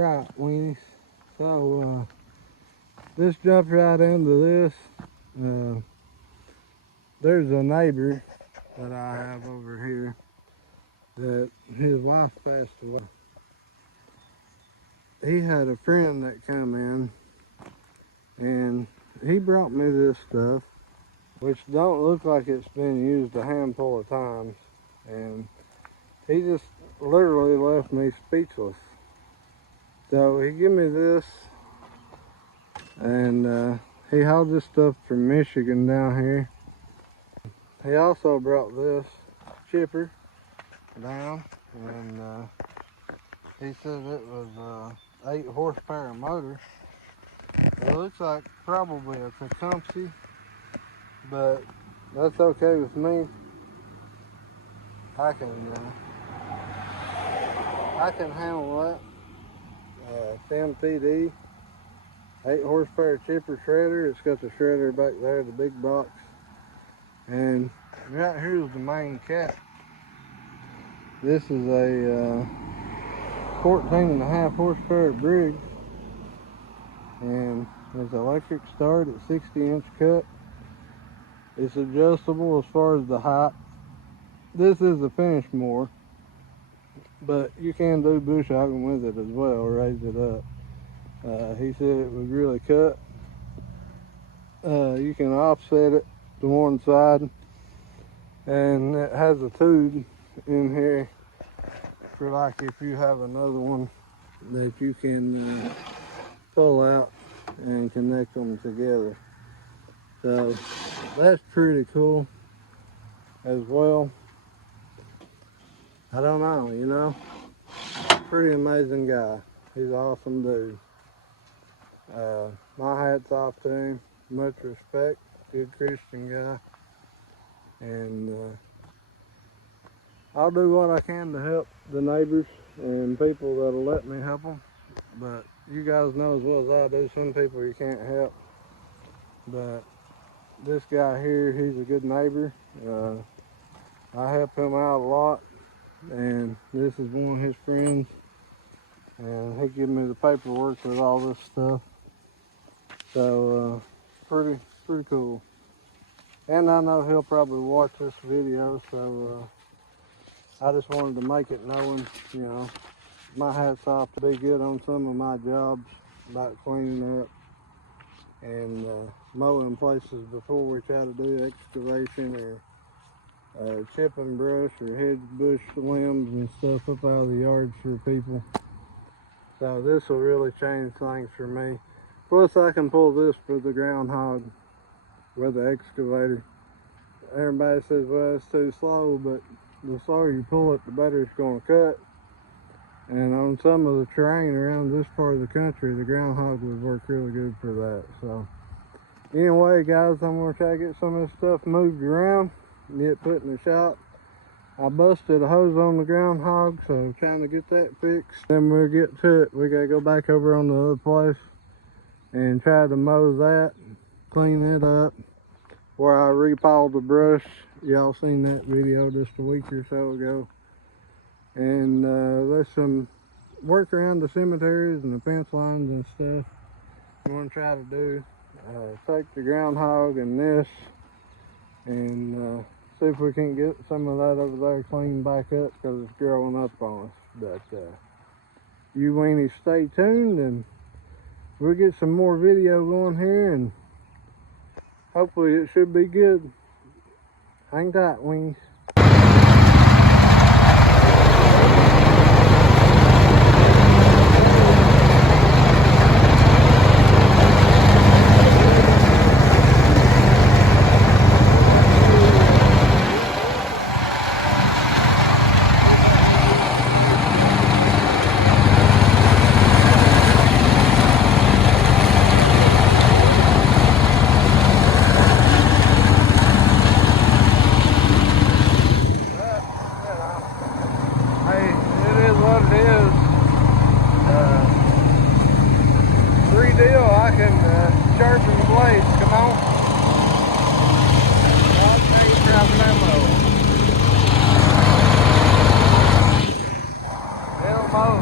Right, weenies. So, let's jump right into this. There's a neighbor that I have over here that his wife passed away. He had a friend that come in and he brought me this stuff, which don't look like it's been used a handful of times, and he just literally left me speechless. So he gave me this, and he hauled this stuff from Michigan down here. He also brought this chipper down, and he said it was 8 horsepower motor. It looks like probably a Tecumseh, but that's okay with me. I can handle that. 10 PD, 8 horsepower chipper shredder. It's got the shredder back there, the big box. And right here's the main cap. This is a 14.5 horsepower Briggs, and it's electric start at 60-inch cut. It's adjustable as far as the height. This is a finish more, but you can do bush hogging with it as well, raise it up. He said it was really cut. You can offset it to one side, and it has a tube in here for like if you have another one that you can pull out and connect them together. So that's pretty cool as well. I don't know, you know, pretty amazing guy. He's an awesome dude. My hat's off to him. Much respect. Good Christian guy. And I'll do what I can to help the neighbors and people that'll let me help them. But you guys know as well as I do, some people you can't help. But this guy here, he's a good neighbor. I help him out a lot. And this is one of his friends. And he gave me the paperwork with all this stuff. So pretty cool. And I know he'll probably watch this video, so I just wanted to make it knowing, you know, my hat's off to be good on some of my jobs about cleaning up and mowing places before we try to do excavation or chipping brush or hedge bush limbs and stuff up out of the yards for people. So this will really change things for me. Plus I can pull this for the groundhog with the excavator. Everybody says, well, it's too slow, but the slower you pull it, the better it's going to cut. And on some of the terrain around this part of the country, the groundhog would work really good for that. So anyway, guys, I'm going to try to get some of this stuff moved around and get put in the shop. I busted a hose on the groundhog, so trying to get that fixed. Then we'll get to it. We got to go back over on the other place and try to mow that, clean it up, where I repiled the brush. Y'all seen that video just a week or so ago. And there's some work around the cemeteries and the fence lines and stuff I'm going to try to do. Take the groundhog and this and see if we can get some of that over there cleaned back up, because it's growing up on us. But you weenies stay tuned, and we'll get some more video going here, and hopefully it should be good. Hang tight, weenies. Sharpen the blades, come on. I'll take it driving that mower. It'll mow.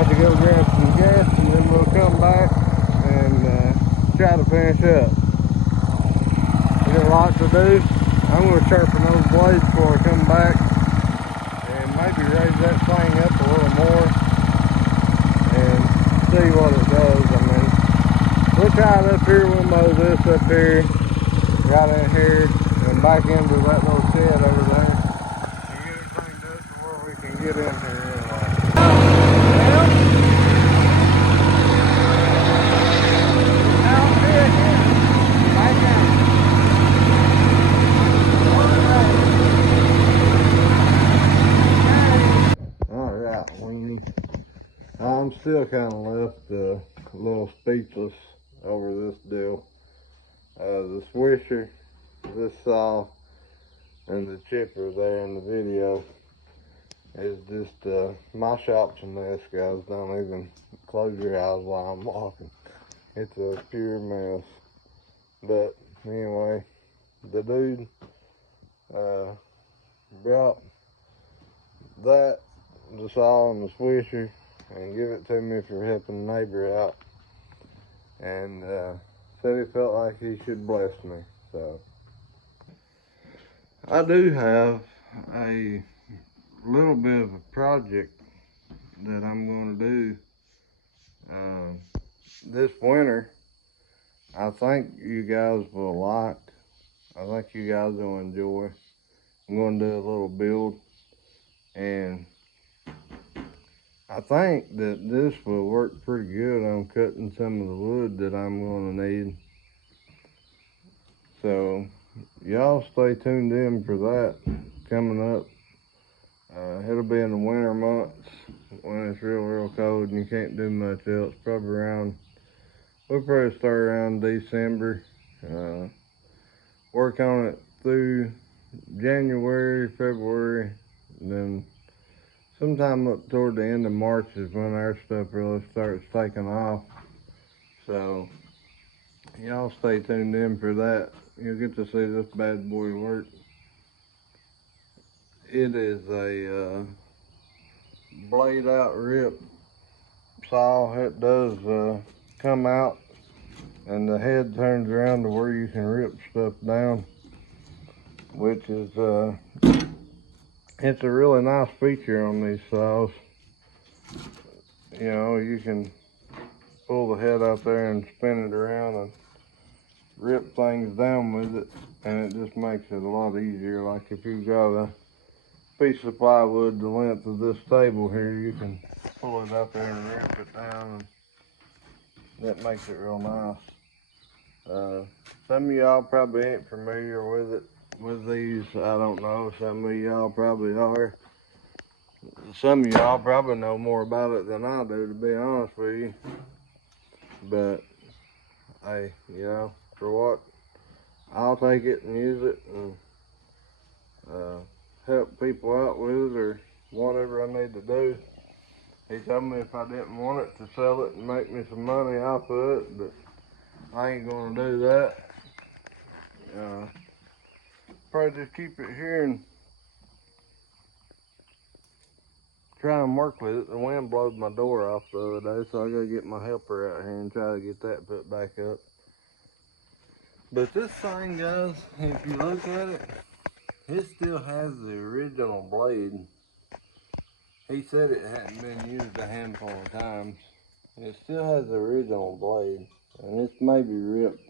about to go grab some gas and then we'll come back and try to finish up. We got a lot to do. I'm going to sharpen those blades before I come back and maybe raise that thing up a little more and see what it does. I mean, we'll try it up here, we'll mow this up here, right in here, and back into that little shed over there and get it cleaned up to where we can get in here anyway. I'm still kind of left a little speechless over this deal. The swisher, this saw, and the chipper there in the video is just, my shop's a mess, guys. Don't even close your eyes while I'm walking. It's a pure mess. But anyway, the dude brought that, the saw and the swisher, and give it to me for helping the neighbor out, and said he felt like he should bless me. So I do have a little bit of a project that I'm going to do this winter. I think you guys will like. I think you guys will enjoy. I'm going to do a little build, and I think that this will work pretty good on cutting some of the wood that I'm going to need. So y'all stay tuned in for that coming up. It'll be in the winter months when it's real cold and you can't do much else. We'll probably start around December. Work on it through January, February, and then sometime up toward the end of March is when our stuff really starts taking off. So y'all stay tuned in for that. You'll get to see this bad boy work. It is a blade out rip saw. It does come out and the head turns around to where you can rip stuff down, which is it's a really nice feature on these saws. You know, you can pull the head out there and spin it around and rip things down with it, and it just makes it a lot easier. Like if you've got a piece of plywood the length of this table here, you can pull it out there and rip it down, and that makes it real nice. Some of y'all probably ain't familiar with these. I don't know. Some of y'all probably are. Some of y'all probably know more about it than I do, to be honest with you. But hey, you know, for what, I'll take it and use it and help people out with it or whatever I need to do. He told me if I didn't want it to sell it and make me some money off of it, but I ain't gonna do that. Probably just keep it here and try and work with it. The wind blowed my door off the other day, so I gotta get my helper out here and try to get that put back up. But this thing, guys, if you look at it, it still has the original blade. He said it hadn't been used a handful of times. It still has the original blade, and it's maybe ripped,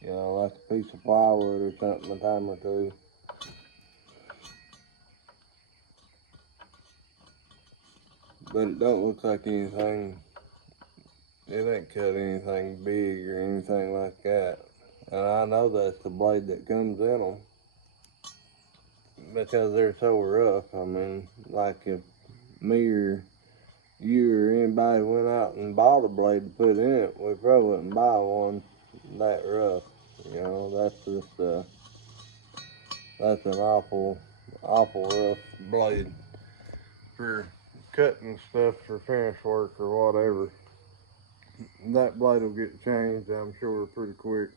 you know, like a piece of plywood or something a time or two. But it don't look like anything, it ain't cut anything big or anything like that. And I know that's the blade that comes in them because they're so rough. I mean, like if me or you or anybody went out and bought a blade to put in it, we probably wouldn't buy one that rough. You know, that's just that's an awful rough blade for cutting stuff for finish work or whatever. That blade will get changed, I'm sure, pretty quick.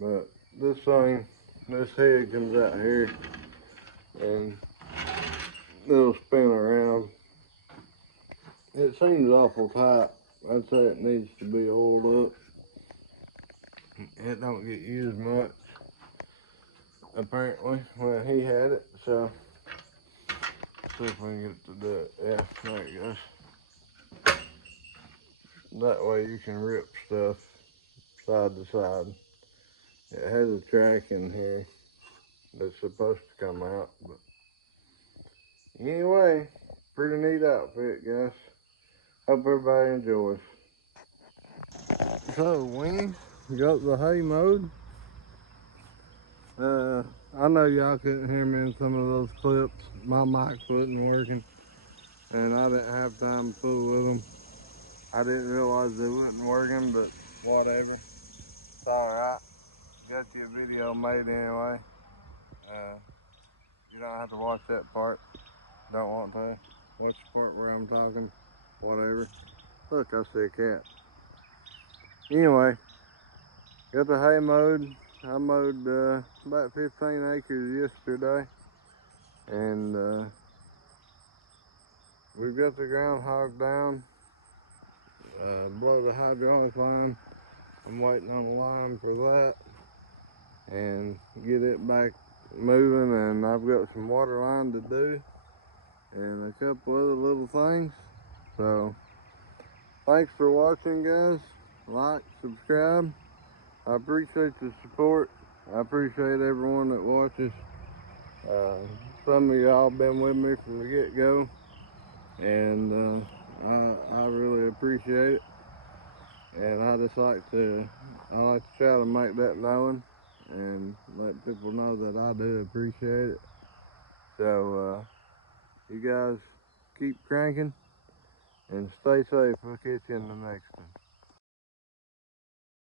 But this thing, this head comes out here and it'll spin around It seems awful tight. I'd say it needs to be oiled up. It don't get used much, apparently. Well, he had it, so see if we can get it to do it. Yeah, there it goes. That way you can rip stuff side to side. It has a track in here that's supposed to come out, but anyway, pretty neat outfit, guys. Hope everybody enjoys. So, Winnie, got the hay mowed. I know y'all couldn't hear me in some of those clips. My mic wasn't working, and I didn't have time to fool with them. I didn't realize they wasn't working, but whatever. It's alright. Got you a video made anyway. You don't have to watch that part. Don't want to. Watch the part where I'm talking. Whatever. Look, I see a cat. Anyway, got the hay mowed. I mowed about 15 acres yesterday. And we've got the groundhog down. Blow the hydraulic line. I'm waiting on the line for that. And get it back moving. And I've got some water line to do. And a couple other little things. So, thanks for watching, guys. Like, subscribe. I appreciate the support. I appreciate everyone that watches. Some of y'all been with me from the get-go, and I really appreciate it. And I just like to try to make that known and let people know that I do appreciate it. So you guys keep cranking and stay safe. We'll catch you in the next one.